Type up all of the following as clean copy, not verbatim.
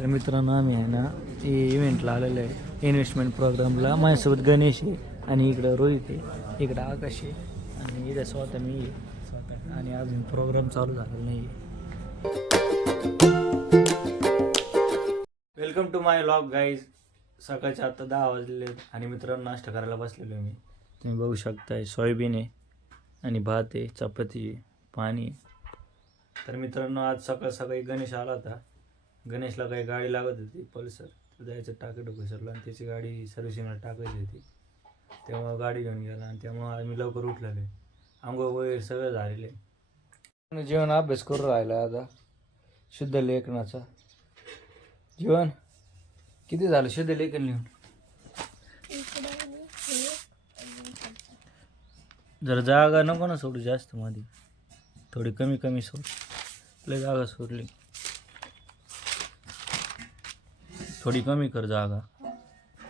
तर मित्रांनो आम्ही आहे ना इव्हेंटला आलेलो आहे इन्व्हेस्टमेंट प्रोग्रामला. माझ्यासोबत गणेश आहे आणि इकडं रोहित आहे, इकडं आकाश आहे आणि इथं स्वतः मी आहे स्वतः. आणि अजून प्रोग्राम चालू झालेला नाही आहे. Welcome to my vlog guys. सकाळचे आता 10 वाजले आणि मित्रांनो नाश्ता करायला बसलेलो आहे मी. तुम्ही बघू शकताय सोयाबीन आहे आणि भात आहे, चपाती आहे, पाणी आहे. तर मित्रांनो आज सकाळ सकाळी गणेश आला होता. गणेशला काही गाडी लागत होती पल्सर, तर जायचं टाके डोकेसरला आणि त्याची गाडी सर्व्हिसिंगला टाकायची होती. तेव्हा गाडी घेऊन गेला आणि त्यामुळे आम्ही लवकर उठलेलो आहे. आंघोळ वगैरे सगळं झालेलं आहे. जेवण अभ्यास करून राहिला आता शुद्ध लेखनाचा. जेवण किती झालं शुद्ध लेखन लिहून? जर जागा नको ना सोडू जास्त मध्ये, थोडी कमी कमी सोड. लय जागा सोडली, थोडी कमी कर जागा.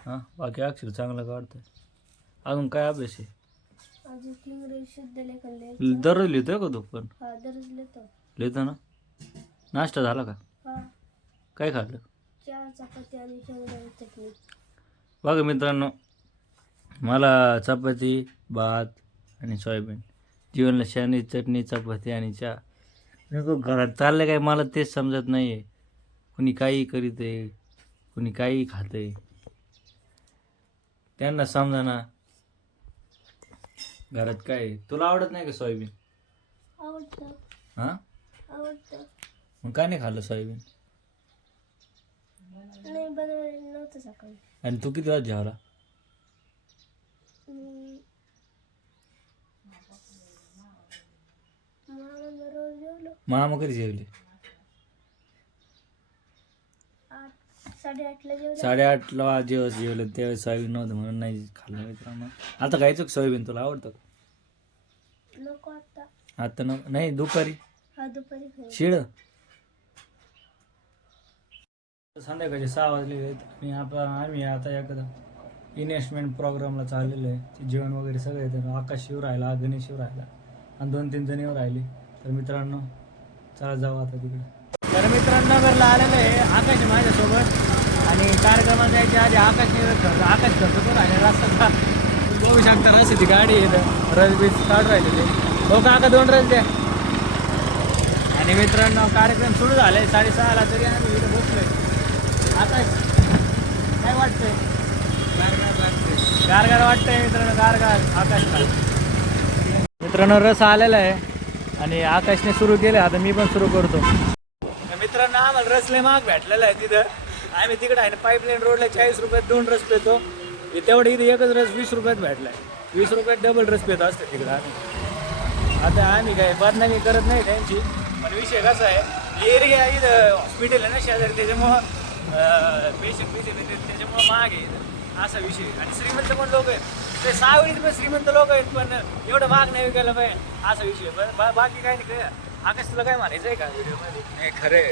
हां बाकी अक्षर चांगलं काढतंय. अजून काय अभ्यास आहे? दररोज लिहितोय का तू पण? लिहितो ना. नाश्ता झाला का? काय खाल्लं? बघा मित्रांनो, मला चपाती भात आणि सोयाबीन. जीवनला शानी चटणी चपाती आणि चहा. घरात चाललं काय मला तेच समजत नाही आहे. कुणी काही करीत आहे, कुणी काही खात आहे, त्यांना समजा ना. घरात काय तुला आवडत नाही का सोयाबीन? आवडतं. हां आवडतं. मग काय नाही खाल्लं सोयाबीन? नाही बनवायला नव्हतं सकाळी. आणि तू किती वाजता जेवला? रोज जेवलो. मामा कधी जेवले? 8:30ला जेवलो. 8:30ला जेवलं त्यावेळेस सोयाबीन नव्हतं म्हणून नाही खाल्लं मित्रांनो. आता खायचं का सोयाबीन? तुला आवडतं का? नको आता. आता नाही दुपारी हा दुपारी खाऊ. शिळ. संध्याकाळचे 6 वाजले आणि आम्ही आता एखादा इन्व्हेस्टमेंट प्रोग्रामला चाललेलो आहे. ते जेवण वगैरे सगळं येतं. आकाश येऊ राहिला, गणेश येऊ राहिला आणि 2-3 जण येऊ राहिले. तर मित्रांनो चला जाऊ आता तिकडे. तर मित्रांनो घरला आलेलं आहे आकाश माझ्यासोबत. आणि कार्यक्रमात जायच्या आधी आकाश खर्च करून राहिले रस्ता. बघू शकता रस्त्याची गाडी येतं, रस बीस काढून राहिलेले. हो काका 2 रस द्या. आणि मित्रांनो कार्यक्रम सुरू झाले 6:30ला तरी आम्ही इथं बसलोय. आकाश काय वाटतंय? गारगार वाटतंय मित्रांनो, गारगार आकाशला. मित्रांनो रस आलेला आहे आणि आकाशने सुरू केलं. आता मी पण सुरू करतो. मित्रांनो आम्हाला रस लय महाग भेटलेला आहे तिथं. आम्ही तिकडे आहे ना पाईपलाईन रोडला 40 रुपयात 2 रस पितो. तेवढं इथे एकच रस 20 रुपयात भेटलाय. 20 रुपयात डबल रस पितो असते तिकडं आम्ही. आता आम्ही काय बदनामी करत नाही त्यांची, पण विषय कसा आहे एरिया इथं हॉस्पिटल आहे ना शेजारी, त्याच्यामुळं पेशंट त्याच्यामुळं महाग आहे असा विषय. आणि श्रीमंत पण लोक आहेत, ते 6 वेळीत पण श्रीमंत लोक आहेत, पण एवढं महाग नाही विकायला पाहिजे असा विषय. बाकी काय नाही. आकाश तुला काय म्हणायचं आहे का व्हिडिओमध्ये? नाही खरे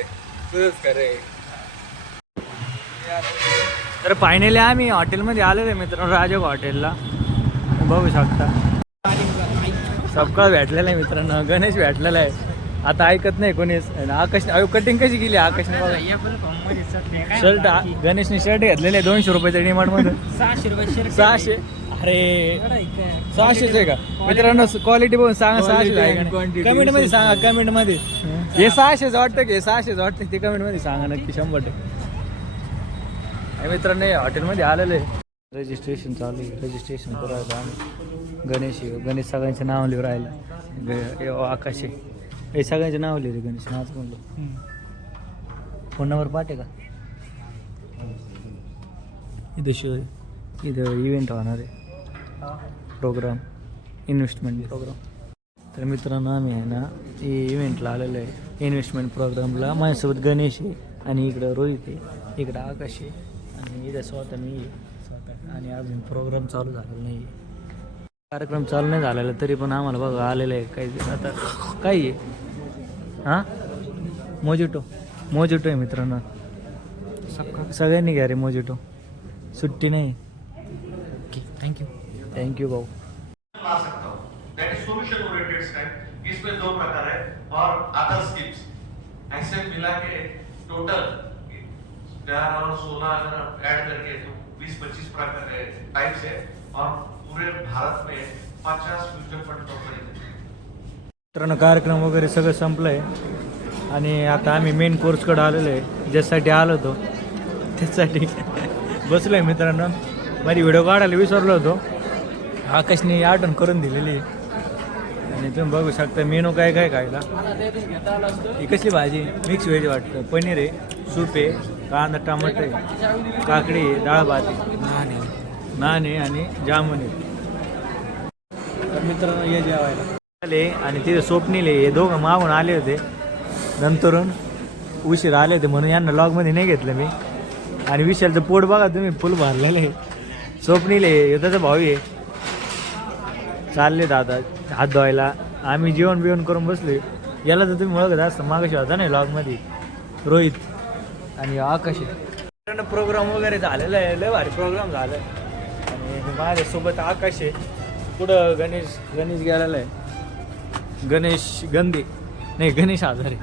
तुझंच खरे. तर फायनली आम्ही हॉटेलमध्ये आलेलो आहे मित्रांनो, राजोग हॉटेलला. बघू शकता सपकाळ भेटलेला आहे मित्रांनो, गणेश भेटलेला आहे. आता ऐकत नाही कोणीच. आकाशने कटिंग कशी केली आकाशने बघा. शर्ट गणेशने शर्ट घेतलेले 200 रुपयाच्या डिमांड मध्ये. 600 रुपये. 600? अरे 600च आहे का मित्रांनो? क्वालिटी बघून सांगा 600 आहे का? कमेंट मध्ये सांगा, कमेंट मध्ये. हे 600 वाटतं की 600 वाटतं ते कमेंट मध्ये सांगा नक्की 100%. मित्रांनो हॉटेलमध्ये आलेलं आहे. रजिस्ट्रेशन चालू आहे, रजिस्ट्रेशन करायचं आम्ही. गणेश सगळ्यांचे नाव लिहून राहिलं. आकाश आहे हे सगळ्यांचे नाव लिहिले. गणेश नाच म्हणलं. फोन नंबर पाठे का? इथं इव्हेंट होणार आहे प्रोग्राम, इन्व्हेस्टमेंट प्रोग्राम. तर मित्रांनो आम्ही आहे ना इव्हेंटला आलेलो आहे इन्व्हेस्टमेंट प्रोग्रामला. माझ्यासोबत गणेश आहे आणि इकडं रोहित आहे, इकडं आकाश आहे आणि इथं स्वतः मी आहे स्वतः. आणि अजून प्रोग्राम चालू झालेला नाही आहे. कार्यक्रम चालू नाही झालेला तरी पण आम्हाला बघा आलेलं आहे काही. आता काय आहे हां मोजिटो आहे मित्रांनो. सगळ्यांनी घ्या रे मोजिटो, सुट्टी नाही. थँक्यू भाऊ. सोल्यूशन ओरिएंटेड स्टाइल इसमें 2 प्रकार है और अदर स्किप्स ऐसे मिला के टोटल प्यार और सोना अगर ऐड करके तो 20-25 प्रकार टाइप्स है और पूरे भारत में 50 म्युच्युअल फंड कंपनी है. मित्रांनो कार्यक्रम वगैरे सगळं संपलंय आणि आता आम्ही मेन कोर्सकडे आलेलो आहे, ज्यासाठी आलो होतो त्यासाठी बसलोय. मित्रांनो माझी व्हिडिओ काढायला विसरलो होतो, आकाशने आठवण करून दिलेली आहे. आणि तुम्ही बघू शकता मेनू काय काय खायला. ही कसली भाजी, मिक्स व्हेज वाटतं, पनीर आहे, सूप आहे, कांदा टमाटर आहे, काकडी आहे, डाळ भात आहे, नान आहे आणि जामुन आहे. तर मित्रांनो ये जेवायला आले आणि तिथे स्वप्नील हे दोघं मागून आले होते, नंतरून उशीर आले होते म्हणून यांना लॉगमध्ये नाही घेतलं मी. आणि विशालचं पोट बघा तुम्ही, फुल भरलेलं आहे. स्वप्नील आहे त्याचा भाऊ आहे, चालले दादा हात धुवायला. आम्ही जेवण बिवण करून बसलो. याला तर तुम्ही ओळखत असता, मागाशी होता नाही लॉगमध्ये, रोहित आणि आकाश आहे. प्रोग्राम वगैरे झालेला आहे, लय भारी प्रोग्राम झाला आहे. आणि माझ्यासोबत आकाश आहे, पुढं गणेश गेलेला आहे, गणेश गंदे नाही, गणेश आजारे,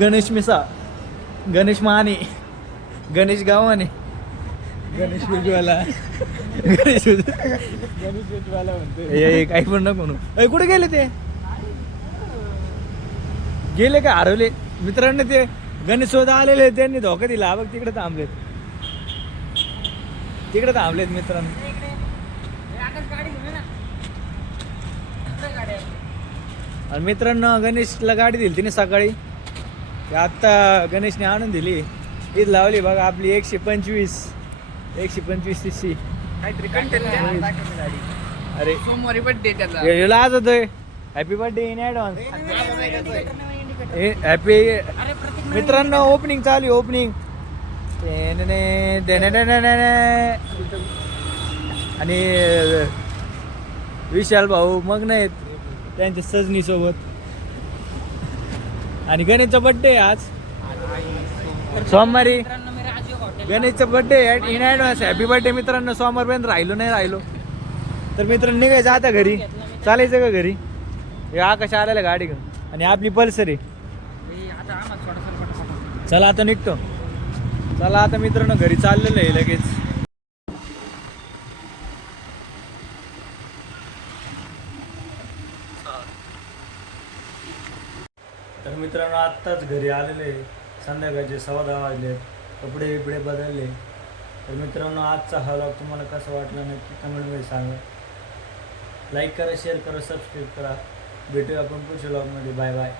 गणेश मिसा, गणेश माने, गणेश गावाने, गणेश वेजवाला, गणेश वेजवाला म्हणते काही पण नको म्हणू. कुठे गेले ते, गेले का हरवले. मित्रांनो ते गणेश सोबत आलेले, त्यांनी धोका दिला. बघ तिकडे थांबलेत, तिकडे थांबलेत मित्रांनो. आणि मित्रांनो गणेशला गाडी दिली तिने सकाळी, आत्ता गणेशने आणून दिली. ईद लावली बघा आपली 125 cc. अरे सोमवारी बर्थडे त्याचा. याला आज होतोय. Happy birthday in advance. Happy मित्रांनो ओपनिंग चालू, ओपनिंग. आणि विशाल भाऊ मग नाहीत त्यांच्या सजनी सोबत. आणि गणेशचा बर्थडे आज सोमवारी, गणेशचा birthday in advance. Happy birthday मित्रांनो. सोमवारपर्यंत राहिलो तर मित्रांनो निघायचं आता घरी. चालायचं का घरी. हे आकाश आलेला गाडी घेऊन आणि आपली पल्सर आहे. चला आता निघतो. चला आता मित्रांनो घरी चाललेलं आहे लगेच. तर मित्रांनो आत्ताच घरी आलेले, संध्याकाळचे 10:15 वाजले. कपडे बिपडे बदलले. तर मित्रांनो आजचा हा व्लॉग तुम्हाला कसा वाटला नक्की कमेंटमध्ये सांगा. लाईक करा, शेअर करा, सबस्क्राईब करा. भेटूया आपण पुढच्या व्लॉगमध्ये. Bye bye.